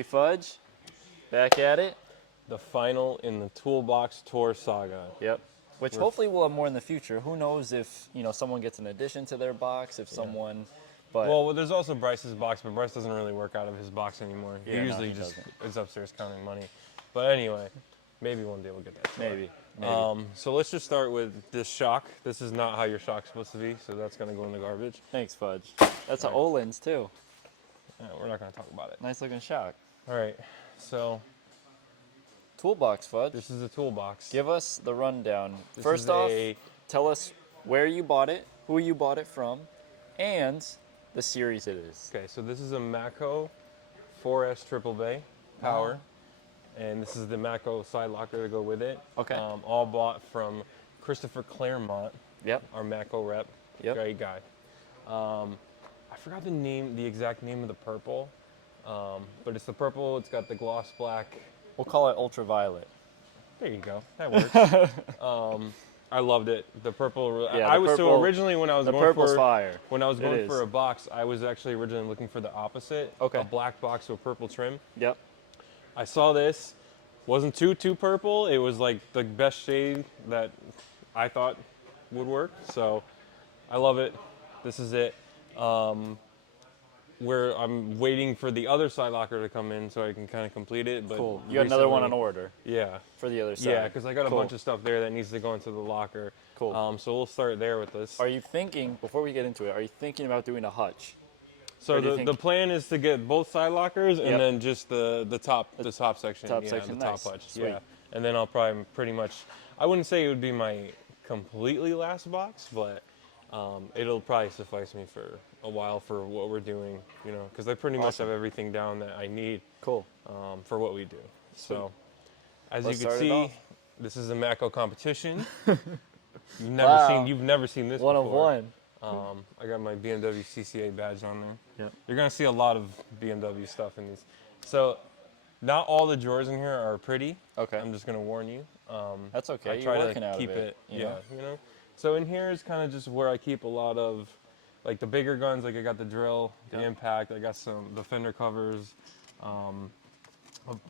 Okay, Fudge, back at it. The final in the Toolbox Tour saga. Yep. Which hopefully we'll have more in the future. Who knows if someone gets an addition to their box, if someone. But well, there's also Bryce's box, but Bryce doesn't really work out of his box anymore. Yeah, he no, usually he just doesn't. is upstairs counting money. But anyway, maybe one day we'll get that. maybe. So let's just start with this shock. This is not how your shock's supposed to be, so that's gonna go in the garbage. Thanks, Fudge. That's an Olin's too. We're not gonna talk about it. Nice looking shock. All right. So Toolbox, Fudge. this is a Toolbox. Give us the rundown. This First is off, tell us where you bought it, who you bought it from, and the series it is. Okay, so this is a Matco 4S Triple Bay power, and this is the Matco side locker to go with it. Okay. All bought from Christopher Claremont, Yep. our Matco rep. Yep. Great guy. I forgot the exact name of the purple, but it's the purple. It's got the gloss black. We'll call it ultraviolet. There you go. That works. I loved it. The purple. Yeah, I the was purple- so originally when I was The going purple's for fire. when I was It going is. for a box, I was actually originally looking for the opposite. Okay. A black box with purple trim. Yep. I saw this. Wasn't too purple. It was like the best shade that I thought would work. So I love it. This is it. Where I'm waiting for the other side locker to come in so I can kind of complete it. But Cool. You got another one on recently- order Yeah. for the other side. Yeah, because I got a Cool. bunch of stuff there that needs to go into the locker. Cool. So we'll start there with this. Are you thinking, before we get into it, are you thinking about doing a hutch? So or do you the think- plan is to get both side lockers and Yep. then just the top section. top yeah, section, the nice. top hutch. Sweet. Yeah. And then I'll probably pretty much, I wouldn't say it would be my completely last box, but it'll probably suffice me for a while for what we're doing, because I pretty much Awesome. have everything down that I need Cool. for what we do. So as Let's you can start it see, off. this is a Matco competition. You've Wow. never seen this One before. of one. I got my BMW CCA badge on there. Yep. You're gonna see a lot of BMW stuff in these. So, not all the drawers in here are pretty. Okay. I'm just gonna warn you. That's okay. I You're try working to out keep of it. yeah. So in here is kind of just where I keep a lot of, like the bigger guns. Like I got the drill, the Yep. impact. I got the fender covers,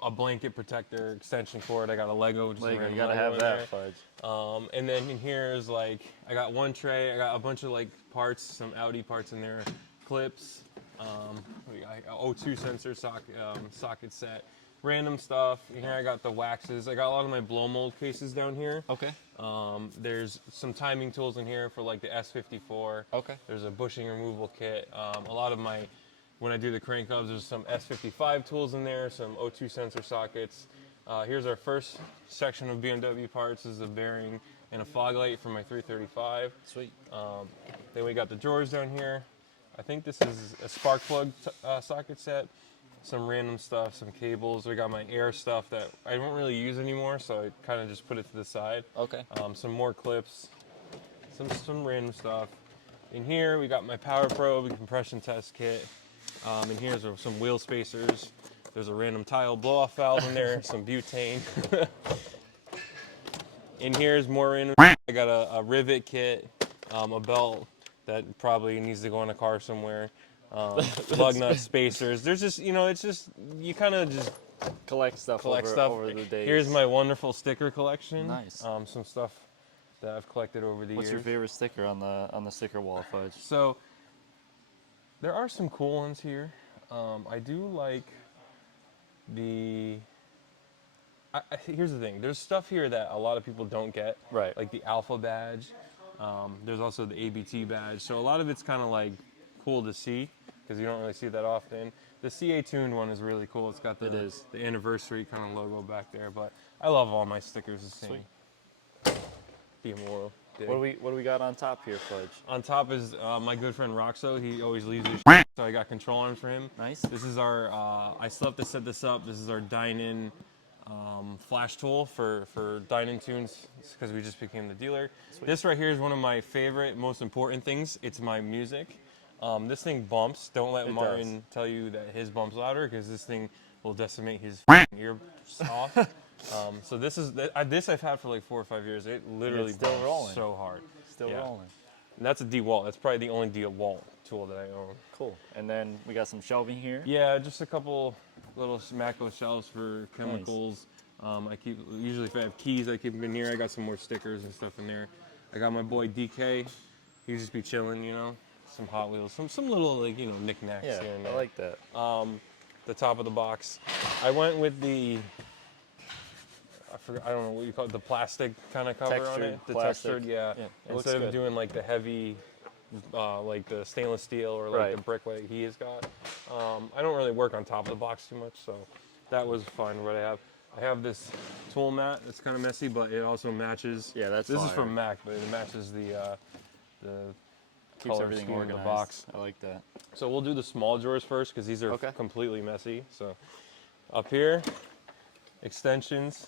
a blanket protector, extension cord. I got a Lego. Just a Like, random you gotta Lego have in that, there. Fudge. And then in here is like, I got one tray, I got a bunch of like parts, some Audi parts in there, clips, we got O2 sensor socket set, random stuff. In here I got the waxes. I got a lot of my blow mold cases down here. Okay. There's some timing tools in here for like the S54. Okay. There's a bushing removal kit. A lot of when I do the crank ups, there's some S55 tools in there, some O2 sensor sockets. Here's our first section of BMW parts. This is a bearing and a fog light for my 335. Sweet. Then we got the drawers down here. I think this is a spark plug socket set. Some random stuff, some cables. We got my air stuff that I don't really use anymore, so I kind of just put it to the side. Okay. Some more clips, some random stuff. In here we got my power probe and compression test kit. And here's some wheel spacers. There's a random tile blow-off valve in there, some butane. In here's more random. I got a rivet kit, a belt that probably needs to go in a car somewhere. Lug nut spacers. There's just, it's just, you kind of just Collect stuff over the days. Here's my wonderful sticker collection. Nice. Some stuff that I've collected over the What's years. your favorite sticker on the sticker wall, Fudge? So there are some cool ones here. I do like here's the thing. There's stuff here that a lot of people don't get. Right. Like the Alpha badge. There's also the ABT badge. So a lot of it's kind of like cool to see because you don't really see that often. The CA tuned one is really cool. It's got the anniversary kind of logo back there. But I love all my stickers the same. Sweet. Be immoral. What do we got on top here, Fudge? On top is my good friend Roxo. He always leaves his so I got control arms for him. Nice. This is our, I still have to set this up. This is our dine-in flash tool for dine-in tunes because we just became the dealer. Sweet. This right here is one of my favorite, most important things. It's my music. This thing bumps. Don't let Martin tell you that his bumps louder because this thing will decimate his ear off. So this I've had for like 4 or 5 years. It literally It's still bumps rolling. so hard. Still rolling. And that's a DeWalt. That's probably the only DeWalt tool that I own. Cool. And then we got some shelving here. Yeah, just a couple little Matco shelves for chemicals. I keep, usually if I have keys, I keep them in here. I got some more stickers and stuff in there. I got my boy DK. He just be chilling, you know. Some Hot Wheels, some little, like, you know, knickknacks Yeah, here and there. I like that. The top of the box. I went with the, I don't know what you call it, the plastic kind of cover on it. The plastic. textured, yeah. Yeah, it looks Instead of good. doing like the heavy, like the stainless steel or like Right. the brick like he has got. I don't really work on top of the box too much, so that was fine what I have. I have this tool mat that's kind of messy, but it also matches. Yeah, that's This is fire. from Mac, but it matches the Keeps color everything scheme of organized. the box. I like that. So we'll do the small drawers first because these are Okay. completely messy. So up here, extensions,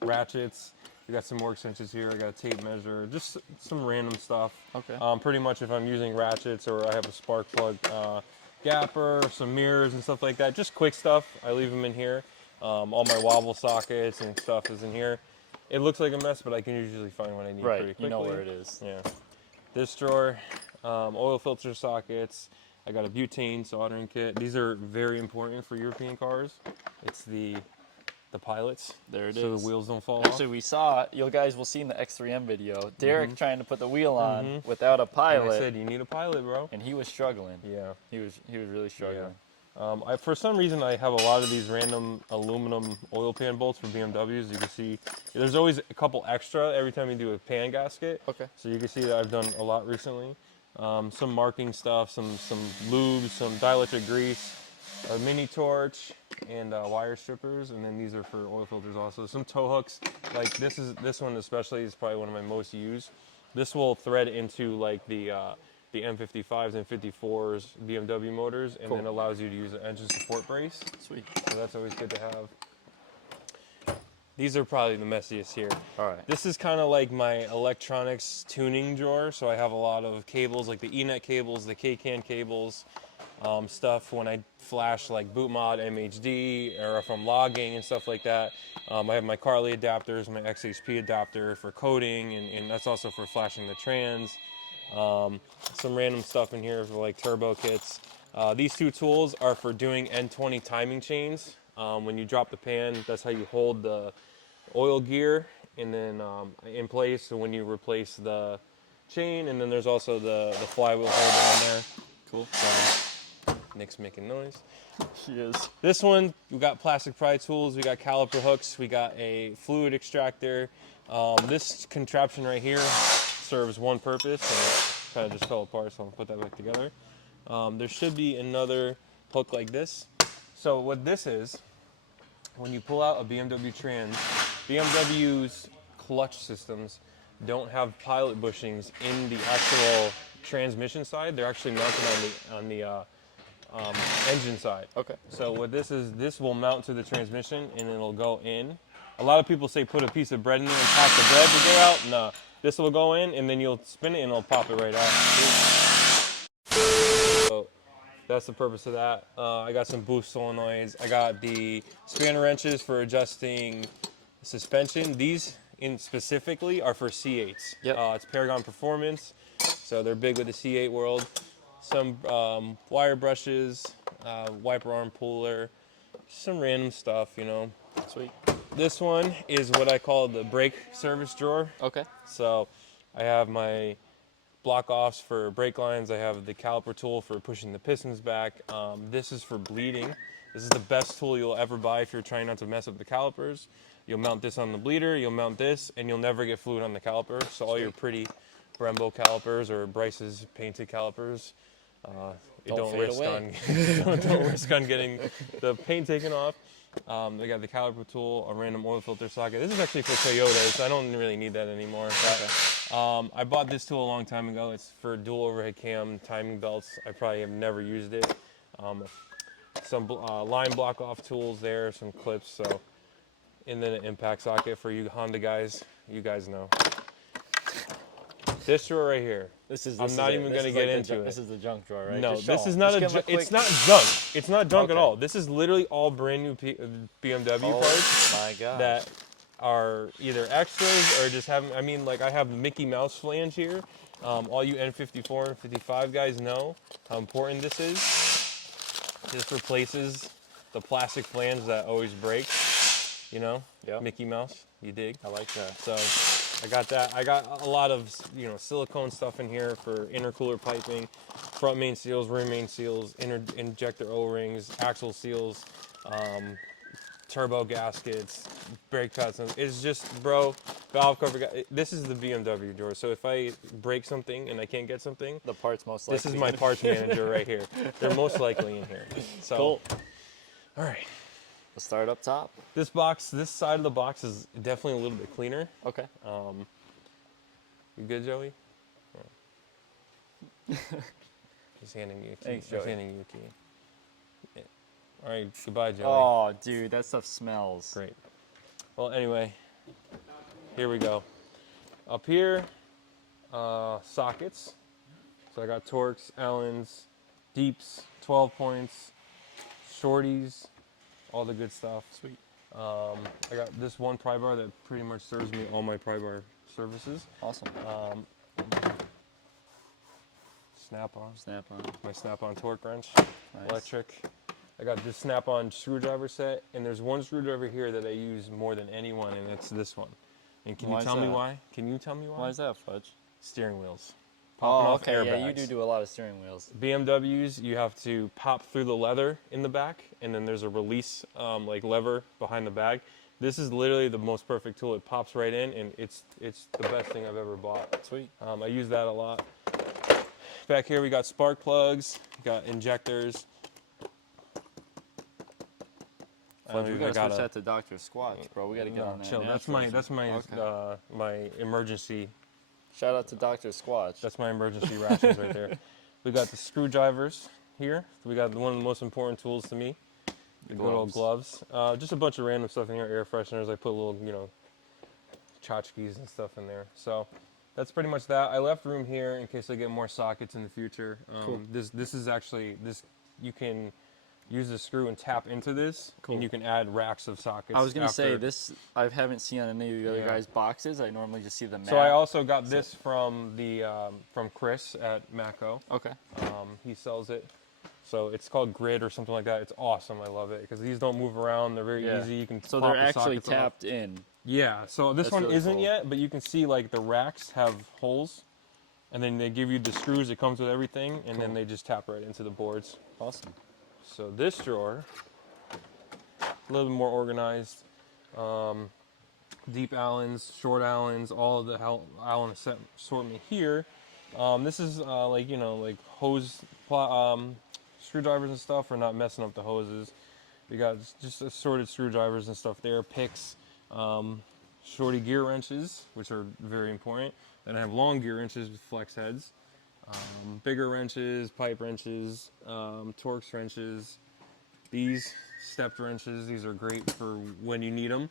ratchets. We got some more extensions here. I got a tape measure, just some random stuff. Okay. Pretty much if I'm using ratchets or I have a spark plug gapper, some mirrors and stuff like that. Just quick stuff. I leave them in here. All my wobble sockets and stuff is in here. It looks like a mess, but I can usually find what I need pretty Right. quickly. You know where it is. Yeah. This drawer, oil filter sockets. I got a butane soldering kit. These are very important for European cars. It's the pilots. There it so is. the wheels don't fall Actually, we saw, you guys will see in the X3M video, Derek trying to put the wheel on Mhm. without a off. And pilot, I said, you need a pilot, bro. and he was struggling. Yeah. He was really struggling. For some reason, I have a lot of these random aluminum oil pan bolts for BMWs. You can see there's always a couple extra every time you do a pan gasket. Okay. So you can see that I've done a lot recently. Some marking stuff, some lubes, some dielectric grease, a mini torch, and wire strippers. And then these are for oil filters also. Some tow hooks. Like this one especially is probably one of my most used. This will thread into like the M55s and 54s BMW motors, and Cool. then allows you to use an engine support brace. Sweet. So that's always good to have. These are probably the messiest here. All right. This is kind of like my electronics tuning drawer. So I have a lot of cables, like the E-net cables, the K-CAN cables, stuff when I flash like boot mod, MHD, or if I'm logging and stuff like that. I have my Carly adapters, my XHP adapter for coding, and that's also for flashing the trans. Some random stuff in here for like turbo kits. These two tools are for doing N20 timing chains. When you drop the pan, that's how you hold the oil gear and then in place. So when you replace the chain, and then there's also the flywheel holder in there. Cool. Nick's making noise. She is. This one, we got plastic pry tools, we got caliper hooks, we got a fluid extractor. This contraption right here serves one purpose, and it kind of just fell apart, so I'll put that back together. There should be another hook like this. So what this is, when you pull out a BMW trans, BMW's clutch systems don't have pilot bushings in the actual transmission side. They're actually mounted on the engine side. Okay. So what this is, this will mount to the transmission and it'll go in. A lot of people say put a piece of bread in there and pack the bread to go out. No, this will go in and then you'll spin it and it'll pop it right out. So that's the purpose of that. I got some boost solenoids. I got the spanner wrenches for adjusting suspension. These in specifically are for C8s. Yep. It's Paragon Performance, so they're big with the C8 world. Some wire brushes, wiper arm puller, some random stuff, you know. Sweet. This one is what I call the brake service drawer. Okay. So I have my block offs for brake lines. I have the caliper tool for pushing the pistons back. This is for bleeding. This is the best tool you'll ever buy if you're trying not to mess up the calipers. You'll mount this on the bleeder, you'll mount this, and you'll never get fluid on the caliper. So all your pretty Brembo calipers or Bryce's painted calipers, don't risk on getting the paint taken off. They got the caliper tool, a random oil filter socket. This is actually for Toyotas. I don't really need that anymore. But, I bought this tool a long time ago. It's for dual overhead cam timing belts. I probably have never used it. Some line block off tools there, some clips. So, and then an impact socket for you Honda guys. You guys know. This drawer right here. I'm not even going to get into it. This is the junk drawer, right? No, Just show this is 'em. not Just a. give 'em quick- It's not junk. It's not junk at Okay. all. This is literally all brand new BMW Oh parts my god. that are either extras or just have. I mean, like I have Mickey Mouse flange here. All you N54 and 55 guys know how important this is. This replaces the plastic flange that always breaks. You know, Yep. Mickey Mouse. You dig? I like that. So I got that. I got a lot of silicone stuff in here for intercooler piping, front main seals, rear main seals, injector O-rings, axle seals, turbo gaskets, brake pads. It's just, bro, valve cover. This is the BMW drawer. So if I break something and I can't get something, The parts most likely. this is my parts manager right here. They're most likely in here. So, Cool. all right. Let's start up top. This side of the box is definitely a little bit cleaner. Okay. You good, Joey? Yeah. He's handing you a key. Thanks, He's Joey. handing you a key. Yeah. All right, goodbye, Joey. Oh, dude, that stuff smells. Great. Well, anyway, here we go. Up here, sockets. So I got Torx, Allens, Deeps, 12 points, Shorties, all the good stuff. Sweet. I got this one pry bar that pretty much serves me all my pry bar services. Awesome. Snap-on. Snap on. My Snap-on torque wrench, Nice. electric. I got this Snap-on screwdriver set, and there's one screwdriver here that I use more than anyone, and it's this one. And can Why you is tell me that? why? Can you tell me why? Why is that, Fudge? Steering wheels. Popping Oh, off okay. Yeah, you airbags. do a lot of steering wheels. BMWs, you have to pop through the leather in the back, and then there's a release like lever behind the bag. This is literally the most perfect tool. It pops right in, and it's the best thing I've ever bought. Sweet. I use that a lot. Back here we got spark plugs, got injectors. Fudge, we I gotta gotta- switch that to Dr. Squatch, bro. We gotta get on that. chill. That's natural. my Okay. my emergency. Shout out to Dr. Squatch. That's my emergency rations right there. We got the screwdrivers here. We got one of the most important tools to me. The good old gloves. Just a bunch of random stuff in here, air fresheners. I put little, tchotchkes and stuff in there. So that's pretty much that. I left room here in case I get more sockets in the future. Cool. This is actually, you can use the screw and tap into this, Cool. and you can add racks of sockets. I was gonna say after. this. I haven't seen on any of the other Yeah. guys' boxes. I normally just see the mat. So I also got this from from Chris at Matco. Okay. He sells it. So it's called Grid or something like that. It's awesome. I love it because these don't move around. They're very Yeah. easy. You can So pop they're the actually sockets off. tapped in. Yeah. So this That's one really isn't cool. yet, but you can see like the racks have holes, and then they give you the screws. It comes with everything, and then Cool. they just tap right into the boards. Awesome. So this drawer, a little bit more organized. Deep Allens, short Allens, all of the Allen assortment here. This is like hose screwdrivers and stuff. We're not messing up the hoses. We got just assorted screwdrivers and stuff there. Picks, shorty gear wrenches, which are very important. Then I have long gear wrenches with flex heads. Bigger wrenches, pipe wrenches, Torx wrenches. These stepped wrenches, these are great for when you need them.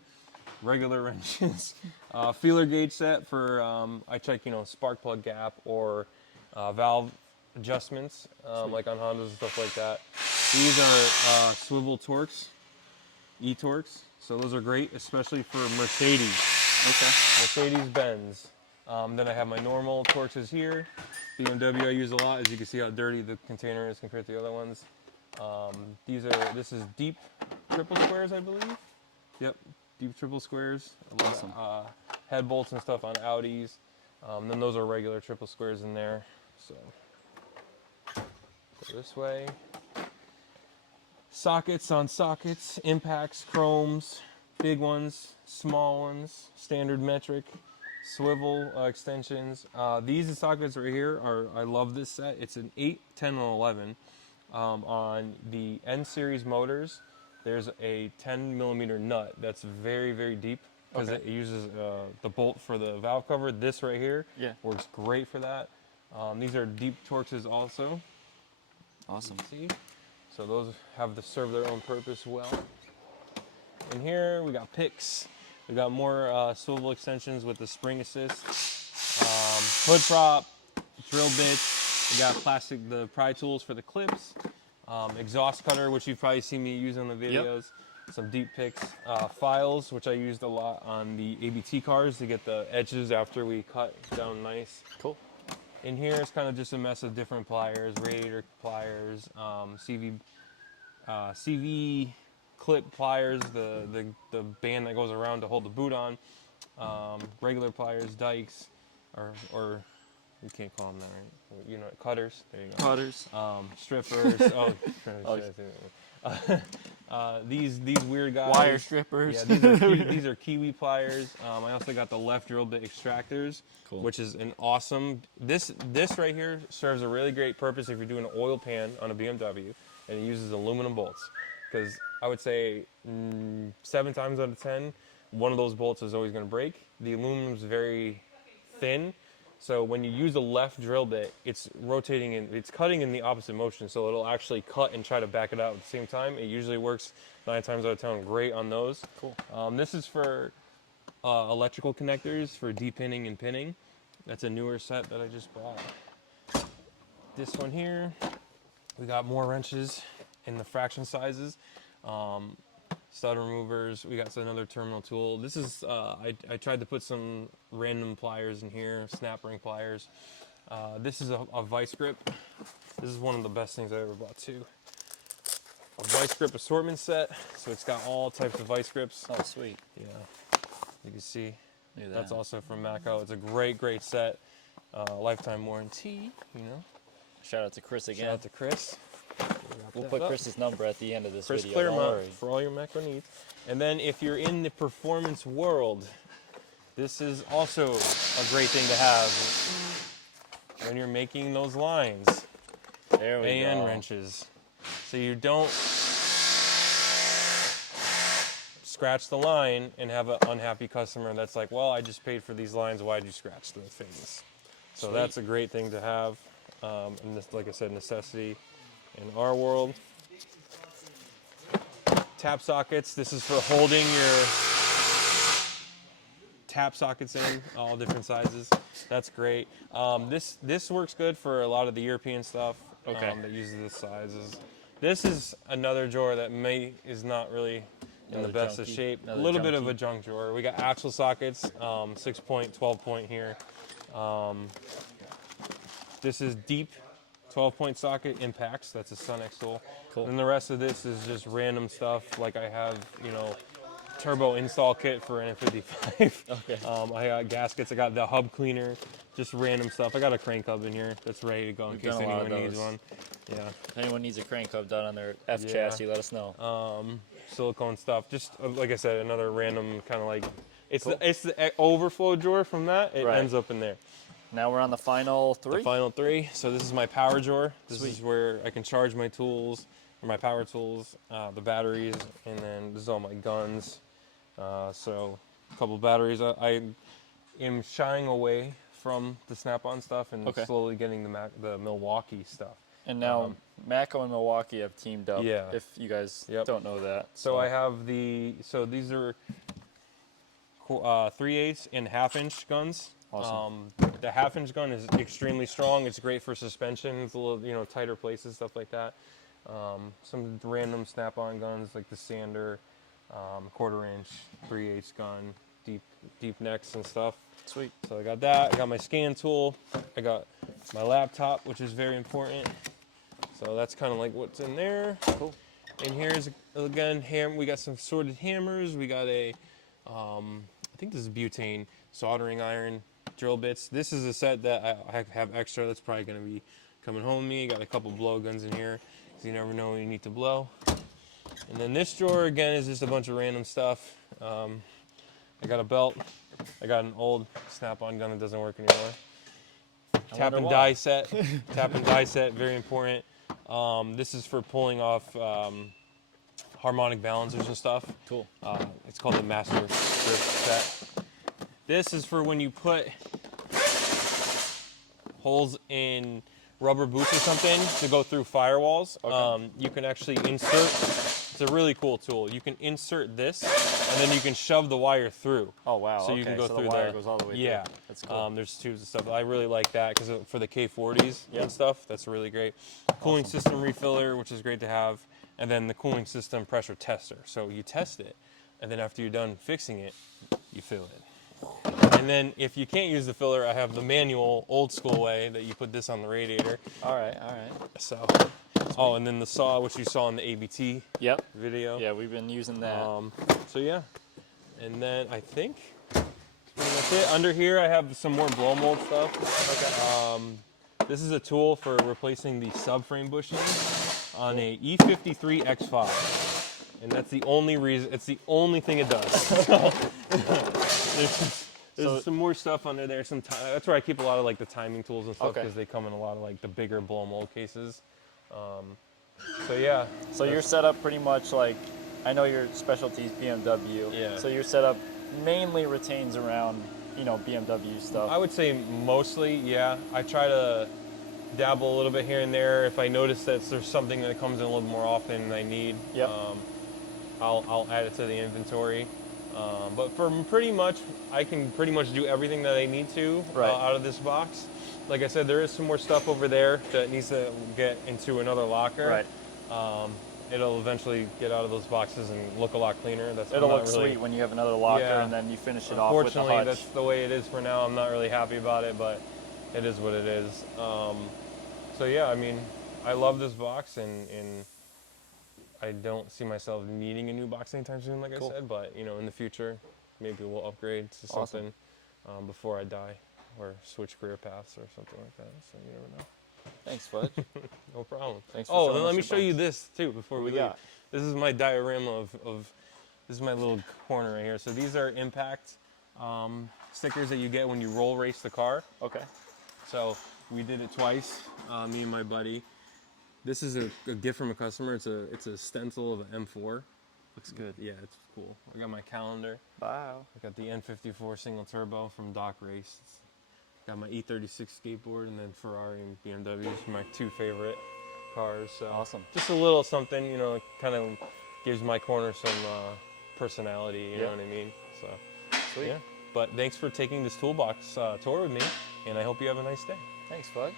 Regular wrenches. Feeler gauge set for, I check, spark plug gap or valve adjustments, like on Hondas and stuff like that. These are swivel Torx, E-Torx. So those are great, especially for Mercedes. Okay. Mercedes-Benz. Then I have my normal Torxes here. BMW I use a lot. As you can see how dirty the container is compared to the other ones. This is deep triple squares, I believe. Yep, deep triple squares. Awesome. Head bolts and stuff on Audis. Then those are regular triple squares in there. So go this way. Sockets on sockets, impacts, chromes, big ones, small ones, standard metric, swivel extensions. These sockets right here I love this set. It's an 8, 10, and 11. On the N series motors, there's a 10 millimeter nut that's very, very deep because Okay. it uses the bolt for the valve cover. This right here works great for that. These are deep Torxes also. Awesome. See? So those serve their own purpose well. In here we got picks. We got more swivel extensions with the spring assist. Hood prop, drill bits. We got the pry tools for the clips. Exhaust cutter, which you've probably seen me use in the videos. some deep picks, files, which I used a lot on the ABT cars to get the edges after we cut down nice. Cool. In here is kind of just a mess of different pliers, radiator pliers, CV clip pliers, the band that goes around to hold the boot on, regular pliers, dikes, or you can't call them that, right? You know, cutters. There you go. Cutters. Strippers. These weird guys. Wire strippers. Yeah, these are Kiwi pliers. I also got the left drill bit extractors, Cool. which is an awesome. This right here serves a really great purpose if you're doing an oil pan on a BMW and it uses aluminum bolts, because I would say 7 times out of 10, one of those bolts is always going to break. The aluminum is very thin. So when you use a left drill bit, it's rotating and it's cutting in the opposite motion, so it'll actually cut and try to back it out at the same time. It usually works 9 times out of 10 great on those. Cool. This is for electrical connectors for depinning and pinning. That's a newer set that I just bought. This one here, we got more wrenches in the fraction sizes. Stud removers. We got another terminal tool. This is, I tried to put some random pliers in here, snap ring pliers. This is a vice grip. This is one of the best things I ever bought too. A vice grip assortment set. So it's got all types of vice grips. Oh, sweet. Yeah, you can see. Look at That's that. also from Matco. It's a great set. Lifetime warranty, you know. Shout out to Chris again. Shout out to Chris. We'll put Chris's number at the end of this Chris video. Don't Claremont worry. for all your macro needs. And then if you're in the performance world, this is also a great thing to have when you're making those lines There we and go. wrenches. So you don't scratch the line and have an unhappy customer that's like, well, I just paid for these lines, why'd you scratch the things? So Sweet. that's a great thing to have. And this, like I said, necessity in our world. Tap sockets. This is for holding your tap sockets in, all different sizes. That's great. This works good for a lot of the European stuff. Okay. That uses this sizes. This is another drawer that is not really in the Another best of junky- shape. A another little bit of junky. a junk drawer. We got axle sockets, 6 point, 12 point here. This is deep 12-point socket impacts. That's a Sunex tool. Cool. And the rest of this is just random stuff. Like I have, you know, turbo install kit for an N55. Okay. I got gaskets. I got the hub cleaner. Just random stuff. I got a crank hub in here that's ready to go in We've case done a lot of anyone needs those. one. Yeah. If anyone needs a crank hub done on their F Yeah. chassis, let us know. Silicone stuff. Just like I said, another random kind of like it's Cool. it's the overflow drawer from that. It Right. ends up in there. Now we're on the final 3. The final 3. So this is my power drawer. This Sweet. is where I can charge my tools, or my power tools, the batteries, and then this is all my guns. So a couple batteries. I am shying away from the Snap-on stuff and Okay. slowly getting the Milwaukee stuff. And now Matco and Milwaukee have teamed up. Yeah. If you guys Yep. don't know that. So I have these are 3/8 and 1/2-inch guns. Awesome. The 1/2-inch gun is extremely strong. It's great for suspension. It's a little, you know, tighter places, stuff like that. Some random Snap-on guns like the Sander, 1/4-inch, 3/8 gun, deep necks and stuff. Sweet. So I got that. I got my scan tool. I got my laptop, which is very important. So that's kind of like what's in there. Cool. And here's again we got some sorted hammers. We got a I think this is butane soldering iron drill bits. This is a set that I have extra that's probably going to be coming home to me. Got a couple blow guns in here because you never know when you need to blow. And then this drawer again is just a bunch of random stuff. I got a belt. I got an old Snap-on gun that doesn't work anymore. Tap and why. die set. Tap and die set, very important. This is for pulling off harmonic balancers and stuff. Cool. It's called the Master Grip set. This is for when you put holes in rubber boots or something to go through firewalls. Okay. You can actually insert. It's a really cool tool. You can insert this, and then you can shove the wire through. Oh wow. So you okay. can go so through the wire goes all the way yeah. through. That's cool. There's tubes and stuff. I really like that because for the K40s Yep. and stuff, that's really great. Cooling system refiller, which is great to have. and then the cooling system pressure tester. So you test it, and then after you're done fixing it, you fill it. And then if you can't use the filler, I have the manual, old school way that you put this on the radiator. All right, all right. So, oh, and then the saw, which you saw in the ABT Yep. video. Yeah, we've been using that. So yeah, and then I think that's pretty much it. Under here, I have some more blow mold stuff. Okay. This is a tool for replacing the subframe bushing on a E53 X5, and that's the only reason. It's the only thing it does. There's some more stuff under there. That's where I keep a lot of like the timing tools and stuff because they come in a lot of like the bigger blow mold cases. So yeah. So your setup pretty much like, I know your specialty is BMW. Yeah. So your setup mainly retains around, you know, BMW stuff. I would say mostly, yeah. I try to dabble a little bit here and there. If I notice that there's something that comes in a little more often than I need, I'll add it to the inventory. But for pretty much, I can pretty much do everything that I need to out of this box. Like I said, there is some more stuff over there that needs to get into another locker. Right. It'll eventually get out of those boxes and look a lot cleaner. It'll look sweet when you have another locker and then you finish it off with the hutch. Unfortunately, that's the way it is for now. I'm not really happy about it, but it is what it is. So yeah, I mean, I love this box, and I don't see myself needing a new box anytime soon, like I said. But you know, in the future, maybe we'll upgrade to something before I die, or switch career paths or something like that. So you never know. Thanks, Fudge. No problem. Thanks for showing then us let me your show box. you this too before we leave. This is my diorama of this is my little corner right here. So these are impact stickers that you get when you roll race the car. Okay. So we did it twice, me and my buddy. This is a gift from a customer. It's a stencil of an M4. Looks good. Yeah, it's cool. I got my calendar. Wow. I got the N54 single turbo from Doc Race. Got my E36 skateboard, and then Ferrari and BMW are my two favorite cars. So Awesome. just a little something, you know, kind of gives my corner some personality. You know what I mean? So Sweet. yeah. But thanks for taking this toolbox tour with me, and I hope you have a nice day. Thanks, Fudge.